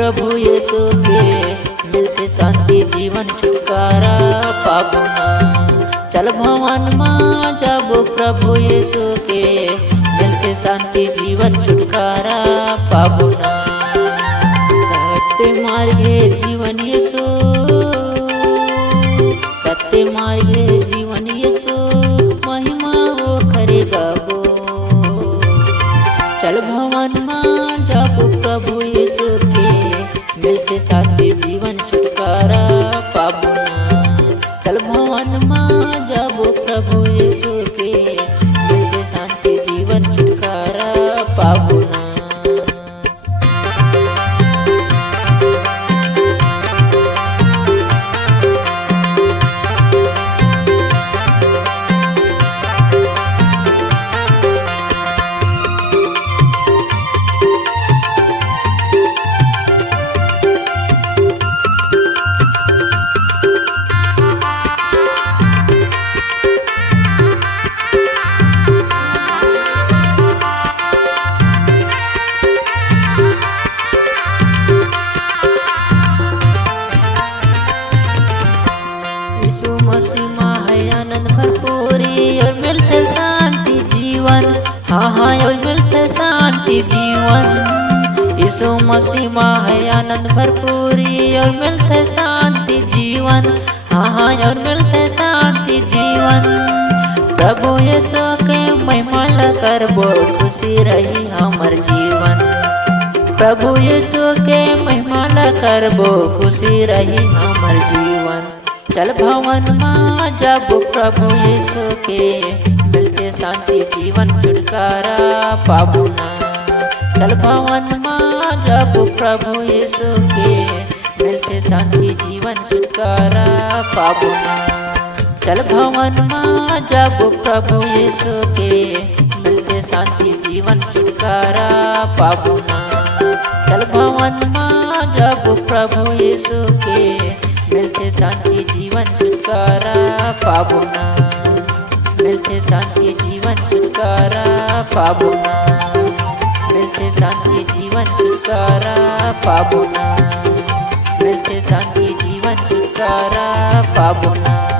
प्रभु यीशु के, मिलते शांति जीवन छुटकारा पाबो ना। चल भवन माँ जाबो प्रभु यीशु के, मिलते शांति जीवन छुटकारा पाबो ना। सत्य मार्गे जीवन यीशु, सत्य मार्गे जीवन यीशु, महिमा वो खरे गाबो। चल भवन माँ जाबो प्रभु यीशु के, मिलते शांति जीवन छुटकारा पाबो ना। चल भवन माँ जाबो प्रभु यीशु के, मिलते शांति जीवन छुटकारा पाबो ना। मसीमा है आनंद भरपूरी और मिलते शांति जीवन, हाँ हाँ और मिलते शांति जीवन। यीशु मसीमा है आनंद भरपूरी और मिलते शांति जीवन, हाँ हाँ और मिलते शांति जीवन। प्रभु यीशु के महिमा करबो, खुशी रही हमर जीवन। प्रभु यीशु के महिमा करबो, खुशी रही हमर जीवन। चल भवन माँ जाबो प्रभु यीशु के, मिलते शांति जीवन छुटकारा पाबो ना। चल भवन माँ जाबो प्रभु यीशु के, मिलते शांति जीवन छुटकारा पाबो ना। चल भवन माँ जाबो प्रभु यीशु के, मिलते शांति जीवन छुटकारा पाबो ना। चल भवन माँ जाबो प्रभु यीशु के, मिलते शांति जीवन छुटकारा पाबो ना। मिलते शांति जीवन छुटकारा पाबो ना। मिलते शांति जीवन छुटकारा पाबो ना। मिलते शांति जीवन छुटकारा पाबो ना।